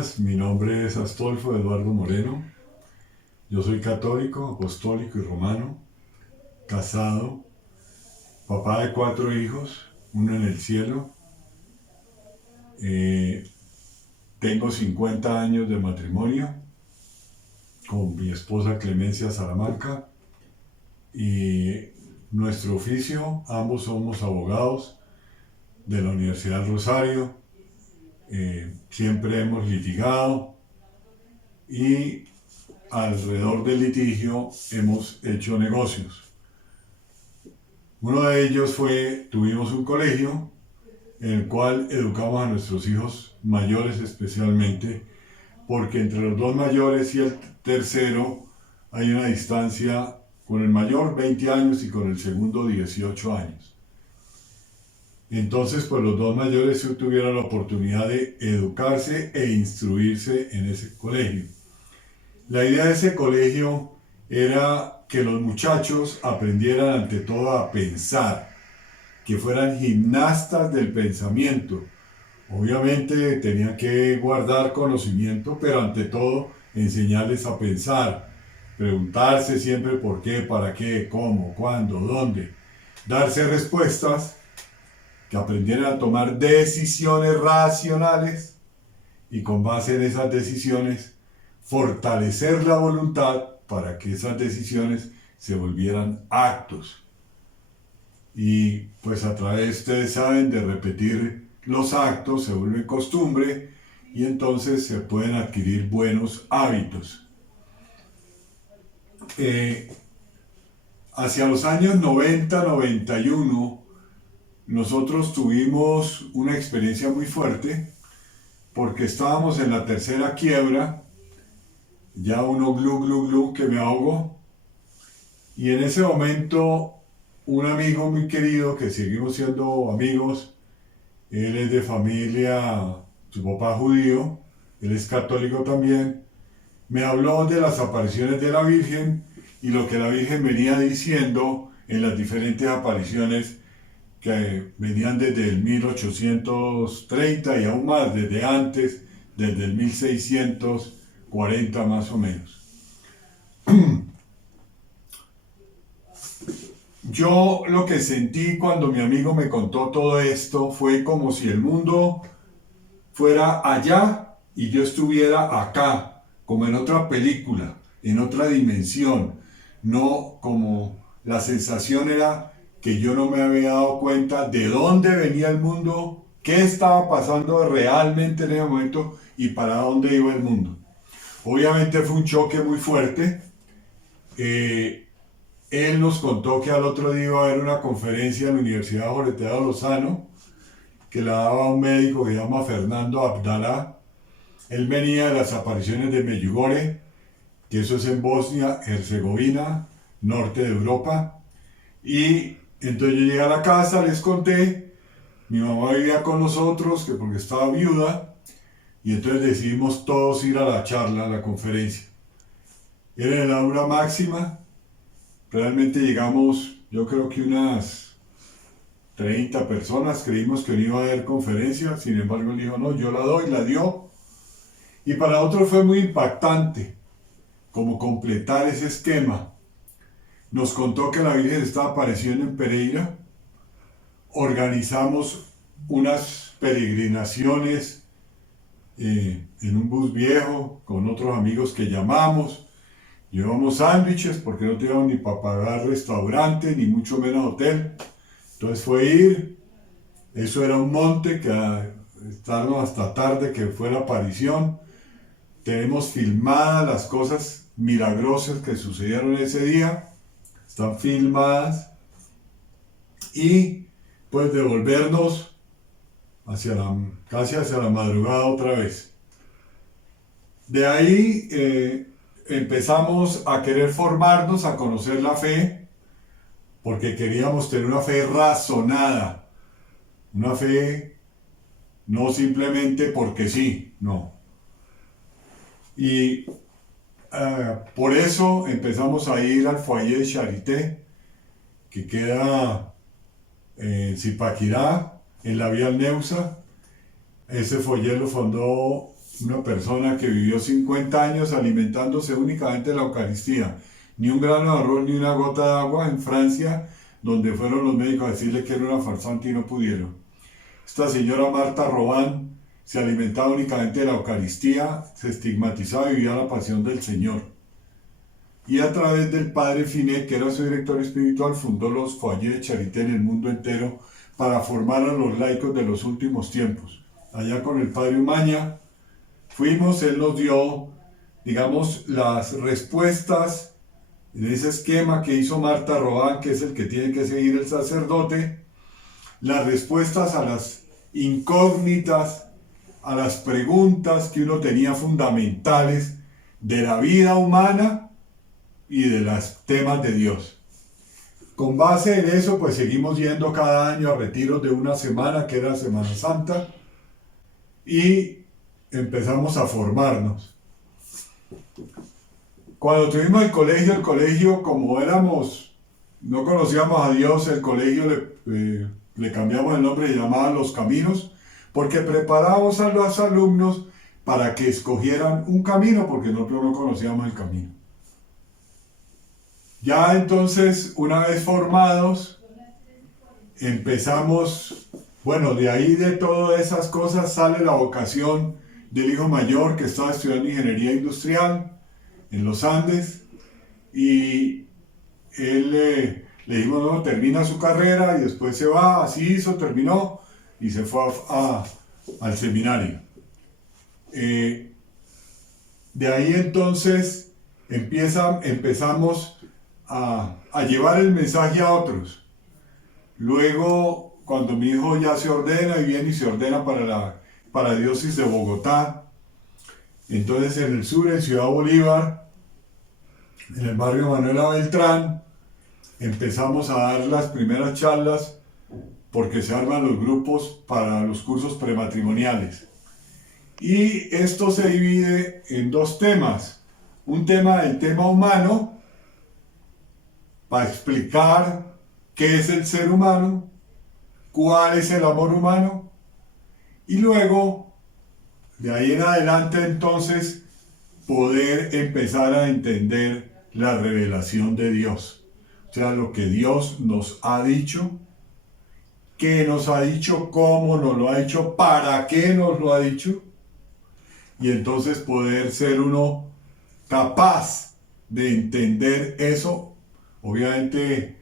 días, mi nombre es Astolfo Eduardo Moreno, yo soy católico, apostólico y romano, casado, papá de 4 hijos, uno en el cielo, eh, tengo 50 años de matrimonio con mi esposa Clemencia Salamanca y nuestro oficio, ambos somos abogados de la Universidad del Rosario, siempre hemos litigado y alrededor del litigio hemos hecho negocios. Uno de ellos fue, tuvimos un colegio en el cual educamos a nuestros hijos mayores especialmente, porque entre los dos mayores y el tercero hay una distancia, con el mayor 20 años y con el segundo 18 años. Entonces, pues los dos mayores tuvieron la oportunidad de educarse e instruirse en ese colegio. La idea de ese colegio era que los muchachos aprendieran ante todo a pensar, que fueran gimnastas del pensamiento. Obviamente tenían que guardar conocimiento, pero ante todo enseñarles a pensar, preguntarse siempre por qué, para qué, cómo, cuándo, dónde, darse respuestas, que aprendieran a tomar decisiones racionales y con base en esas decisiones fortalecer la voluntad para que esas decisiones se volvieran actos. Y pues a través, ustedes saben, de repetir los actos se vuelve costumbre y entonces se pueden adquirir buenos hábitos. Hacia los años 90-91 nosotros tuvimos una experiencia muy fuerte porque estábamos en la tercera quiebra, ya uno glu que me ahogo, y en ese momento un amigo muy querido que seguimos siendo amigos, él es de familia, su papá judío, él es católico también, me habló de las apariciones de la Virgen y lo que la Virgen venía diciendo en las diferentes apariciones que venían desde el 1830 y aún más, desde antes, desde el 1640 más o menos. Yo lo que sentí cuando mi amigo me contó todo esto fue como si el mundo fuera allá y yo estuviera acá, como en otra película, en otra dimensión. No, como la sensación era que yo no me había dado cuenta de dónde venía el mundo, qué estaba pasando realmente en ese momento y para dónde iba el mundo. Obviamente fue un choque muy fuerte. Él nos contó que al otro día iba a haber una conferencia en la Universidad Jorge Tadeo Lozano, que la daba un médico que se llama Fernando Abdalá. Él venía de las apariciones de Medjugorje, que eso es en Bosnia, Herzegovina, norte de Europa. Y entonces yo llegué a la casa, les conté, mi mamá vivía con nosotros, que porque estaba viuda, y entonces decidimos todos ir a la charla, a la conferencia. Era en el aula máxima. Realmente llegamos, yo creo que unas 30 personas, creímos que no iba a haber conferencia, sin embargo él dijo, no, yo la doy, la dio. Y para otros fue muy impactante, como completar ese esquema. Nos contó que la Virgen estaba apareciendo en Pereira, organizamos unas peregrinaciones en un bus viejo, con otros amigos que llamamos. Llevamos sándwiches porque no teníamos ni para pagar restaurante, ni mucho menos hotel. Entonces fue ir, eso era un monte, que estarnos hasta tarde, que fue la aparición. Tenemos filmadas las cosas milagrosas que sucedieron ese día, están filmadas. Y pues devolvernos casi hacia la madrugada otra vez. De ahí empezamos a querer formarnos, a conocer la fe, porque queríamos tener una fe razonada, una fe no simplemente porque sí, no. Y por eso empezamos a ir al foyer de Charité, que queda en Zipaquirá, en la vía Neusa. Ese foyer lo fundó una persona que vivió 50 años alimentándose únicamente de la Eucaristía, ni un grano de arroz ni una gota de agua en Francia, donde fueron los médicos a decirle que era una farsante y no pudieron. Esta señora Marta Robán se alimentaba únicamente de la Eucaristía, se estigmatizaba y vivía la pasión del Señor. Y a través del padre Finet, que era su director espiritual, fundó los foyers de Charité en el mundo entero para formar a los laicos de los últimos tiempos. Allá con el padre Umaña fuimos, él nos dio, digamos, las respuestas en ese esquema que hizo Marta Robán, que es el que tiene que seguir el sacerdote, las respuestas a las incógnitas, a las preguntas que uno tenía fundamentales de la vida humana y de los temas de Dios. Con base en eso, pues seguimos yendo cada año a retiros de una semana, que era Semana Santa, y empezamos a formarnos. Cuando tuvimos el colegio, como no conocíamos a Dios, el colegio le cambiamos el nombre y llamaban Los Caminos, porque preparábamos a los alumnos para que escogieran un camino, porque nosotros no conocíamos el camino. Ya entonces, una vez formados, empezamos, bueno, de ahí de todas esas cosas sale la vocación del hijo mayor que estaba estudiando ingeniería industrial en los Andes, y él le dijimos, no, termina su carrera y después se va, así hizo, terminó y se fue al seminario. De ahí entonces empezamos a llevar el mensaje a otros. Luego, cuando mi hijo ya se ordena y viene y se ordena para la diócesis de Bogotá, entonces en el sur, en Ciudad Bolívar, en el barrio Manuela Beltrán, empezamos a dar las primeras charlas porque se arman los grupos para los cursos prematrimoniales. Y esto se divide en dos temas. Un tema, el tema humano, para explicar qué es el ser humano, cuál es el amor humano, y luego, de ahí en adelante entonces, poder empezar a entender la revelación de Dios. O sea, lo que Dios nos ha dicho, qué nos ha dicho, cómo nos lo ha dicho, para qué nos lo ha dicho, y entonces poder ser uno capaz de entender eso. Obviamente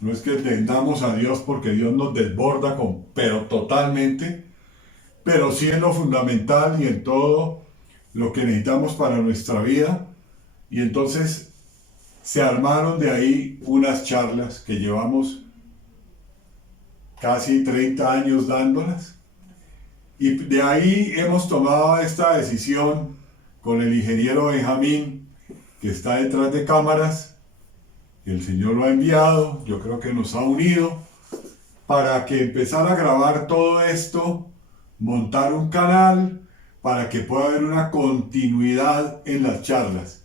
no es que entendamos a Dios porque Dios nos desborda pero totalmente, pero sí en lo fundamental y en todo lo que necesitamos para nuestra vida. Y entonces se armaron de ahí unas charlas que llevamos casi 30 años dándolas, y de ahí hemos tomado esta decisión con el ingeniero Benjamín, que está detrás de cámaras. El Señor lo ha enviado, yo creo que nos ha unido para que empezar a grabar todo esto, montar un canal para que pueda haber una continuidad en las charlas.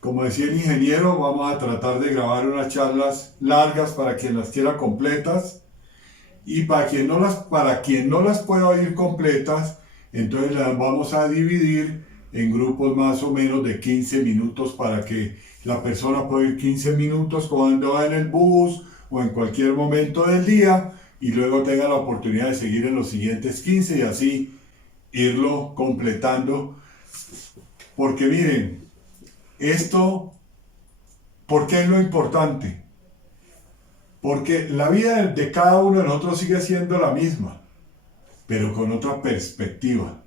Como decía el ingeniero, vamos a tratar de grabar unas charlas largas para quien las quiera completas, y para quien no las pueda oír completas, entonces las vamos a dividir en grupos más o menos de 15 minutos para que la persona pueda ir 15 minutos cuando va en el bus o en cualquier momento del día, y luego tenga la oportunidad de seguir en los siguientes 15 y así irlo completando. Porque miren, esto, ¿por qué es lo importante? Porque la vida de cada uno de nosotros sigue siendo la misma, pero con otra perspectiva,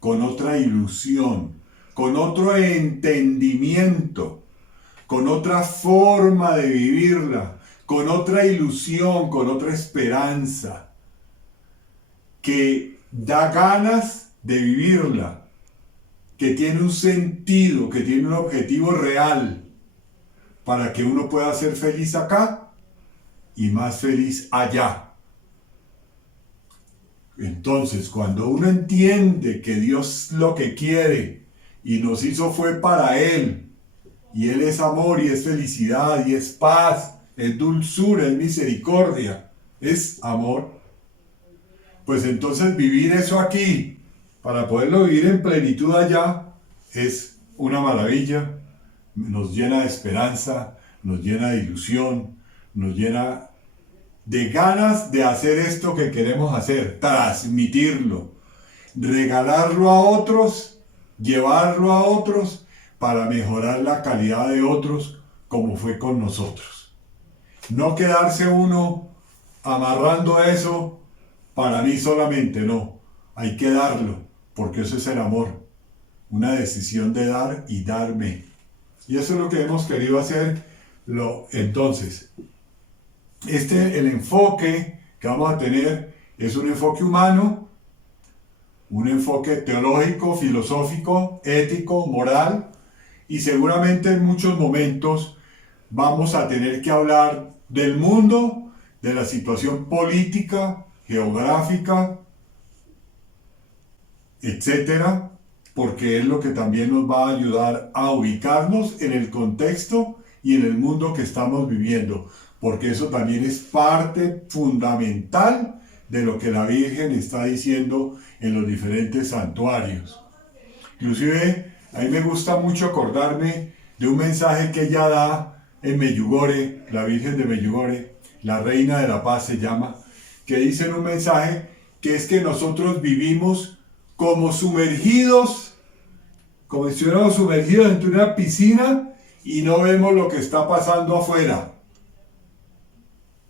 con otra ilusión, con otro entendimiento, con otra forma de vivirla, con otra ilusión, con otra esperanza, que da ganas de vivirla, que tiene un sentido, que tiene un objetivo real, para que uno pueda ser feliz acá y más feliz allá. Entonces, cuando uno entiende que Dios lo que quiere y nos hizo fue para Él, y Él es amor y es felicidad y es paz, es dulzura, es misericordia, es amor, pues entonces vivir eso aquí para poderlo vivir en plenitud allá, es una maravilla, nos llena de esperanza, nos llena de ilusión, nos llena de ganas de hacer esto que queremos hacer, transmitirlo, regalarlo a otros, llevarlo a otros para mejorar la calidad de otros como fue con nosotros. No quedarse uno amarrando eso para mí solamente, no, hay que darlo, porque eso es el amor, una decisión de dar y darme. Y eso es lo que hemos querido hacer. Entonces, el enfoque que vamos a tener es un enfoque humano, un enfoque teológico, filosófico, ético, moral, y seguramente en muchos momentos vamos a tener que hablar del mundo, de la situación política, geográfica, etcétera, porque es lo que también nos va a ayudar a ubicarnos en el contexto y en el mundo que estamos viviendo, porque eso también es parte fundamental de lo que la Virgen está diciendo en los diferentes santuarios. Inclusive, a mí me gusta mucho acordarme de un mensaje que ella da en Medjugorje, la Virgen de Medjugorje, la Reina de la Paz se llama, que dice en un mensaje que es que nosotros vivimos como sumergidos, como si estuviéramos sumergidos en una piscina y no vemos lo que está pasando afuera,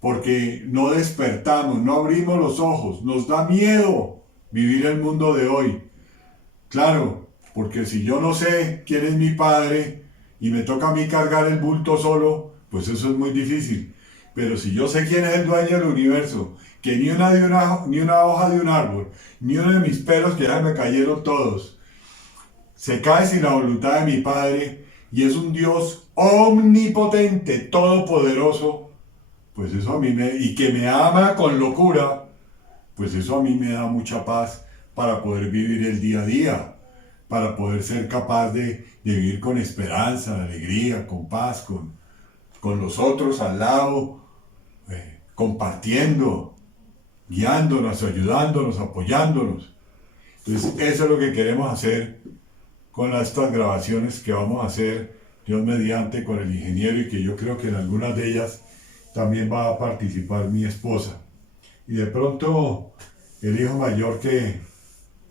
porque no despertamos, no abrimos los ojos, nos da miedo vivir el mundo de hoy. Claro, porque si yo no sé quién es mi padre y me toca a mí cargar el bulto solo, pues eso es muy difícil. Pero si yo sé quién es el dueño del universo, que ni una hoja de un árbol, ni uno de mis pelos, que ya me cayeron todos, se cae sin la voluntad de mi Padre, y es un Dios omnipotente, todopoderoso, pues eso a mí y que me ama con locura, pues eso a mí me da mucha paz para poder vivir el día a día, para poder ser capaz de vivir con esperanza, alegría, con paz, con los otros al lado, compartiendo, guiándonos, ayudándonos, apoyándonos. Entonces eso es lo que queremos hacer con estas grabaciones que vamos a hacer, Dios mediante, con el ingeniero, y que yo creo que en algunas de ellas también va a participar mi esposa. Y de pronto el hijo mayor, que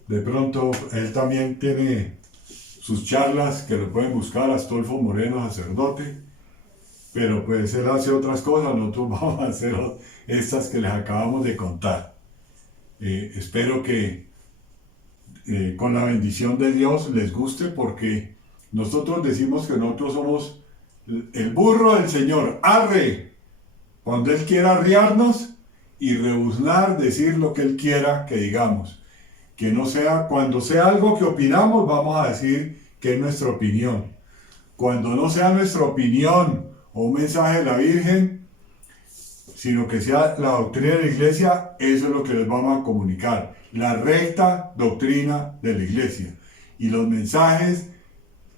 de pronto él también tiene sus charlas, que lo pueden buscar, Astolfo Moreno, sacerdote, pero pues él hace otras cosas, nosotros vamos a hacer estas que les acabamos de contar. Espero que con la bendición de Dios les guste, porque nosotros decimos que nosotros somos el burro del Señor, arre, cuando Él quiera arriarnos y rebuznar, decir lo que Él quiera que digamos. Que no sea, cuando sea algo que opinamos, vamos a decir que es nuestra opinión. Cuando no sea nuestra opinión o un mensaje de la Virgen, sino que sea la doctrina de la Iglesia, eso es lo que les vamos a comunicar. La recta doctrina de la Iglesia. Y los mensajes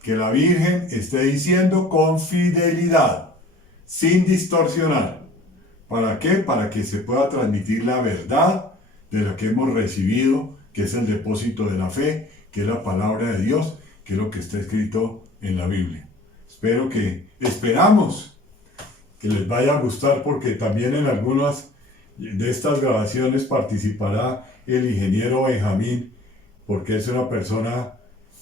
que la Virgen esté diciendo con fidelidad, sin distorsionar. ¿Para qué? Para que se pueda transmitir la verdad de lo que hemos recibido, que es el depósito de la fe, que es la palabra de Dios, que es lo que está escrito en la Biblia. Esperamos que les vaya a gustar, porque también en algunas de estas grabaciones participará el ingeniero Benjamín, porque es una persona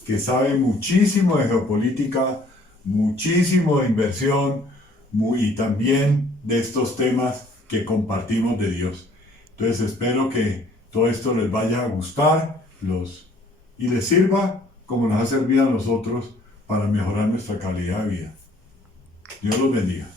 que sabe muchísimo de geopolítica, muchísimo de inversión, y también de estos temas que compartimos de Dios. Entonces espero que todo esto les vaya a gustar y les sirva como nos ha servido a nosotros para mejorar nuestra calidad de vida. Dios los bendiga.